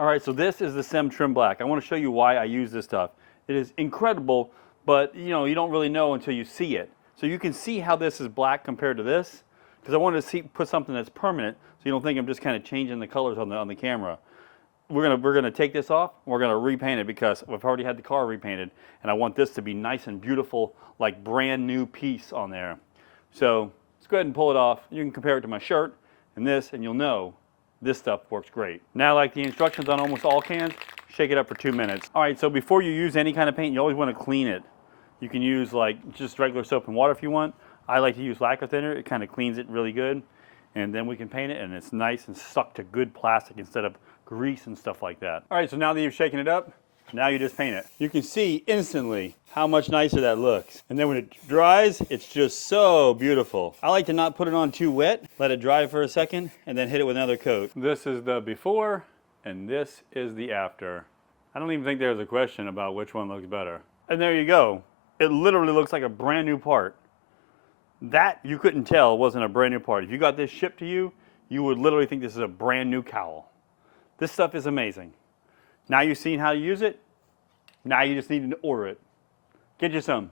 All right, so this is the SEM Trim Black. I want to show you why I use this stuff. It is incredible, but you know, you don't really know until you see it. So you can see how this is black compared to this, because I wanted to put something that's permanent, so you don't think I'm just kind of changing the colors on the camera. We're gonna take this off. We're gonna repaint it because we've already had the car repainted, and I want this to be nice and beautiful, like brand new piece on there. So let's go ahead and pull it off. You can compare it to my shirt and this, and you'll know this stuff works great. Now, like the instructions on almost all cans, shake it up for 2 minutes. All right, so before you use any kind of paint, you always want to clean it. You can use like just regular soap and water if you want. I like to use lacquer thinner. It kind of cleans it really good. And then we can paint it, and it's nice and stuck to good plastic instead of grease and stuff like that. All right, so now that you've shaken it up, now you just paint it. You can see instantly how much nicer that looks. And then when it dries, it's just so beautiful. I like to not put it on too wet, let it dry for a second, and then hit it with another coat. This is the before, and this is the after. I don't even think there's a question about which one looks better. And there you go. It literally looks like a brand new part. That you couldn't tell wasn't a brand new part. If you got this shipped to you, you would literally think this is a brand new cowl. This stuff is amazing. Now you've seen how to use it. Now you just need to order it. Get you some.